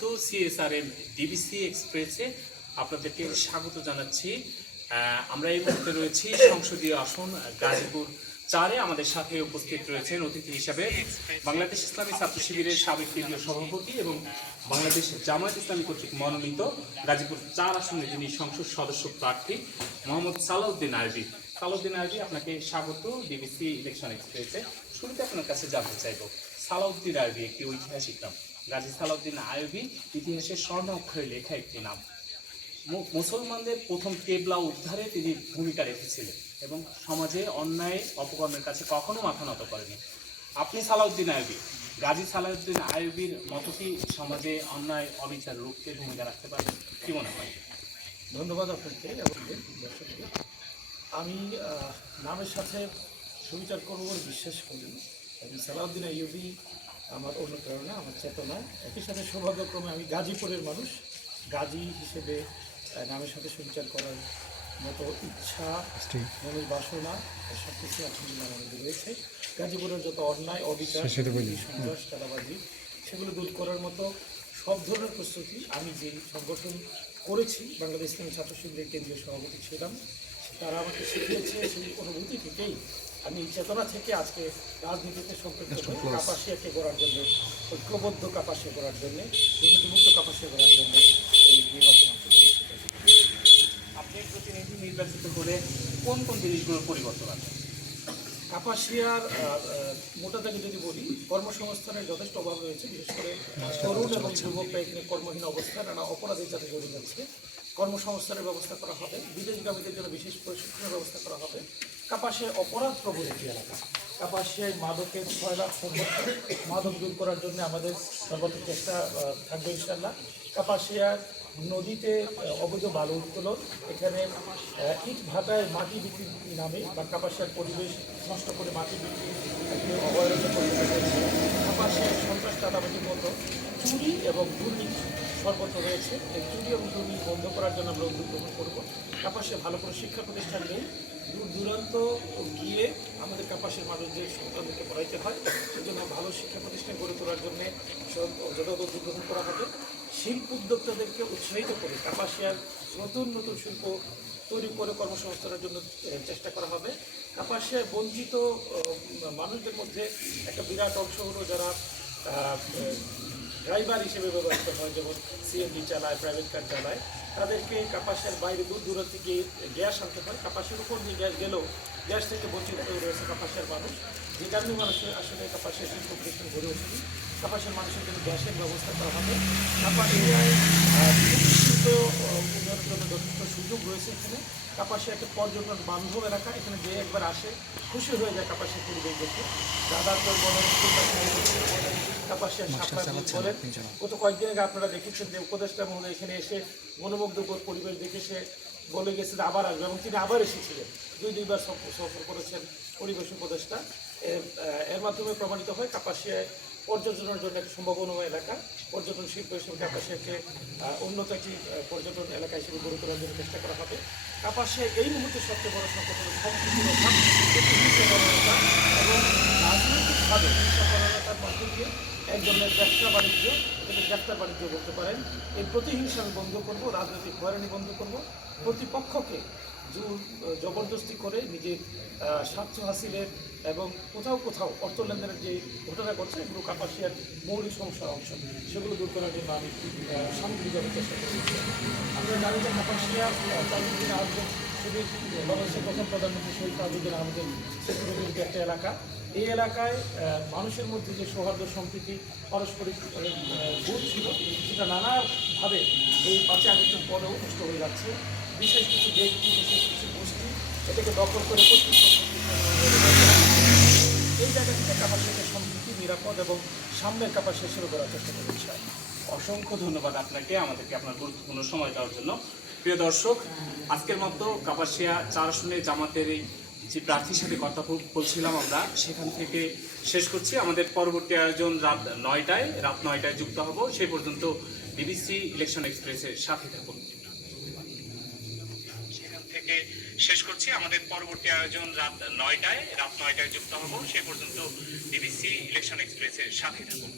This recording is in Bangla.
কিন্তু সিএসআরএম ডিবিসি এক্সপ্রেসে আপনাদেরকে স্বাগত জানাচ্ছি। আমরা এই মুহূর্তে রয়েছি সংসদীয় আসন গাজীপুর চারে। আমাদের সাথে উপস্থিত রয়েছেন অতিথি হিসাবে বাংলাদেশ ইসলামী ছাত্র শিবিরের সাবেক কেন্দ্রীয় সভাপতি এবং বাংলাদেশ জামায়াত ইসলামী কর্তৃক মনোনীত গাজীপুর চার আসনে যিনি সংসদ সদস্য প্রার্থী মোহাম্মদ সালাউদ্দিন আরবি। সালাউদ্দিন আরবি, আপনাকে স্বাগত ডিবিসি ইলেকশন এক্সপ্রেসে শুরুতে আপনার কাছে জানতে চাইব। সালাউদ্দিন আরবি একটি ঐতিহাসিক নাম। গাজী সালাউদ্দিন আরবি ইতিহাসের স্বর্ণ অক্ষরে লেখা একটি নাম। মুসলমানদের প্রথম কেবলা উদ্ধারে তিনি ভূমিকা রেখেছিলেন এবং সমাজে অন্যায়, অপকর্মের কাছে কখনো মাথা নত করেনি আপনি সালাউদ্দিন আয়বি গাজী সালাউদ্দিন আয়বির মতো কি সমাজে অন্যায়, অবিচার রুখতে ভূমিকা রাখতে পারেন কি মনে হয়? ধন্যবাদ আপনাকে আমি নামের সাথে সুবিচার করব বিশ্বাস করি এবং সালাউদ্দিন আইয়ুবি আমার অনুপ্রেরণা আমার চেতনা। একই সাথে সৌভাগ্যক্রমে আমি গাজীপুরের মানুষ। গাজী হিসেবে নামের সাথে সঞ্চার করার মতো ইচ্ছা মনের বাসনা সব কিছু আলহামদুলিল্লাহ মধ্যে রয়েছে। গাজীপুরের যত অন্যায় অবিচার সন্ত্রাস চাঁদাবাজি সেগুলো দূর করার মতো সব ধরনের প্রস্তুতি আমি যে সংগঠন করেছি বাংলাদেশ ইসলামী ছাত্র শিবিরের কেন্দ্রীয় সভাপতি ছিলাম তারা আমাকে শিখিয়েছে সেই অনুভূতি থেকেই আমি এই চেতনা থেকে আজকে রাজনীতিতে সম্পৃক্ত হয়ে কাপাসিয়াকে গড়ার জন্য ঐক্যবদ্ধ কাপাসিয়া করার জন্য দুর্নীতিমুক্ত কাপাসিয়া করার জন্য এই নির্বাচন আপনি প্রতিনিধি নির্বাচিত হলে কোন কোন জিনিসগুলোর পরিবর্তন আছে? কাপাসিয়ার আহ, আহ, মোটা দাগে যদি বলি কর্মসংস্থানের যথেষ্ট অভাব রয়েছে বিশেষ করে তরুণ এবং যুবকরা এখানে কর্মহীন অবস্থায় নানা অপরাধের সাথে জড়িত আছে। কর্মসংস্থানের ব্যবস্থা করা হবে বিদেশগামীদের জন্য বিশেষ প্রশিক্ষণের ব্যবস্থা করা হবে। কাপাসিয়ায় অপরাধ প্রবল একটি এলাকা? কাপাসিয়ায় মাদকের ছয় লাখ মাদক দূর করার জন্য আমাদের সর্বোচ্চ চেষ্টা থাকবে ইনশাল্লাহ কাপাসিয়ার নদীতে অবৈধ বালু উত্তোলন, এখানে ইট ভাটায় মাটি বিক্রির নামে বা কাপাসিয়ার পরিবেশ নষ্ট করে মাটি বিক্রি অবৈধ পরিবেশ কাপাসিয়ার মতো চুরি এবং দুর্নীতি সর্বত্র রয়েছে। এই চুরি এবং দুর্নীতি বন্ধ করার জন্য আমরা উদ্যোগ গ্রহণ করব। কাপাসিয়া ভালো কোনো শিক্ষা প্রতিষ্ঠান নেই। দূর দূরান্ত গিয়ে আমাদের কাপাসের মানুষদের সন্তানদেরকে পড়াইতে হয়, সেজন্য ভালো শিক্ষা প্রতিষ্ঠান গড়ে তোলার জন্য যথাযথ উদ্যোগ গ্রহণ করা হবে। শিল্প উদ্যোক্তাদেরকে উৎসাহিত করে কাপাসিয়ার নতুন নতুন শিল্প তৈরি করে কর্মসংস্থানের জন্য চেষ্টা করা হবে। কাপাসিয়ায় বঞ্চিত মানুষদের মধ্যে একটা বিরাট অংশ হলো যারা ড্রাইভার হিসেবে ব্যবহৃত হয়, যেমন সিএনজি চালায় প্রাইভেট কার চালায়। তাদেরকে কাপাসের বাইরে দূর দূরান্ত গিয়ে গ্যাস আনতে হয়। কাপাসের উপর দিয়ে গ্যাস গেলেও গ্যাস থেকে বঞ্চিত হয়ে রয়েছে কাপাসের মানুষ। যে কারণে মানুষের আসলে কাপাসের শিল্প গড়ে ওঠেনি। কাপাসের মানুষের জন্য গ্যাসের ব্যবস্থা করা হবে। কাপাসিয়ায় শিল্প উন্নয়নের জন্য যথেষ্ট সুযোগ রয়েছে এখানে। কাপাসিয়া একটা পর্যটন বান্ধব এলাকা এখানে যে একবার আসে খুশি হয়ে যায় কাপাসিয়া পরিবেশ দেখে। রাধারপুর কাপাসিয়া সাপলা বলেন গত কয়েকদিন আগে আপনারা দেখেছেন যে উপদেষ্টা মহোদয় এখানে এসে মনোমুগ্ধকর পরিবেশ দেখে সে বলে গেছে যে আবার আসবে এবং তিনি আবার এসেছিলেন। দুই দুইবার সফর করেছেন পরিবেশ উপদেষ্টা। এর এর মাধ্যমে প্রমাণিত হয় কাপাসিয়ায় পর্যটনের জন্য একটা সম্ভাবনাময় এলাকা। পর্যটন শিল্প হিসেবে কাপাসিয়াকে উন্নত একটি পর্যটন এলাকা হিসেবে গড়ে তোলার জন্য চেষ্টা করা হবে। কাপাসিয়া এই মুহূর্তে সবচেয়ে বড় সংকট হল এবং রাজনৈতিকভাবে হিংসাপরতার মধ্য দিয়ে এক ধরনের ব্যবসা বাণিজ্য গ্রেফতার বাণিজ্য বলতে পারেন। এই প্রতিহিংসা আমি বন্ধ করব, রাজনৈতিক হয়রানি বন্ধ করব। প্রতিপক্ষকে জবরদস্তি করে নিজের স্বার্থ হাসিলের এবং কোথাও কোথাও অর্থ লেনদেনের যে ঘটনা ঘটছে এগুলো কাপাসিয়ার মৌলিক সমস্যার অংশ সেগুলো দূর করার জন্য আমি সামগ্রিকভাবে চেষ্টা করছি। আমরা জানি যে কাপাসিয়া চালুদ্দিন আহমেদ বাংলাদেশের প্রথম প্রধানমন্ত্রী শহীদ তাজুদ্দিন আহমেদের একটা এলাকা এই এলাকায় মানুষের মধ্যে যে সৌহার্দ্য সম্প্রীতি পারস্পরিক আহ, ছিল সেটা নানাভাবে এই পাঁচই আগস্টের পরেও নষ্ট হয়ে যাচ্ছে। বিশেষ কিছু ব্যক্তি বিশেষ কিছু গোষ্ঠী, এটাকে দখল করে এই জায়গা থেকে কাপাসিয়াকে সম্প্রীতি নিরাপদ এবং সামনের কাপাসিয়া শুরু করার চেষ্টা চাই অসংখ্য ধন্যবাদ আপনাকে, আমাদেরকে আপনার গুরুত্বপূর্ণ সময় দেওয়ার জন্য। প্রিয় দর্শক, আজকের মতো কাপাসিয়া চার আসনে জামাতের এই যে প্রার্থীর সাথে কথা বলছিলাম আমরা, সেখান থেকে শেষ করছি। আমাদের পরবর্তী আয়োজন রাত নয়টায় রাত নয়টায় যুক্ত হব। সেই পর্যন্ত বিবিসি ইলেকশন এক্সপ্রেসের সাথে থাকুন সেখান থেকে শেষ করছি আমাদের পরবর্তী আয়োজন রাত নয়টায় রাত নয়টায় যুক্ত হব সে পর্যন্ত বিবিসি ইলেকশন এক্সপ্রেসের সাথে থাকুন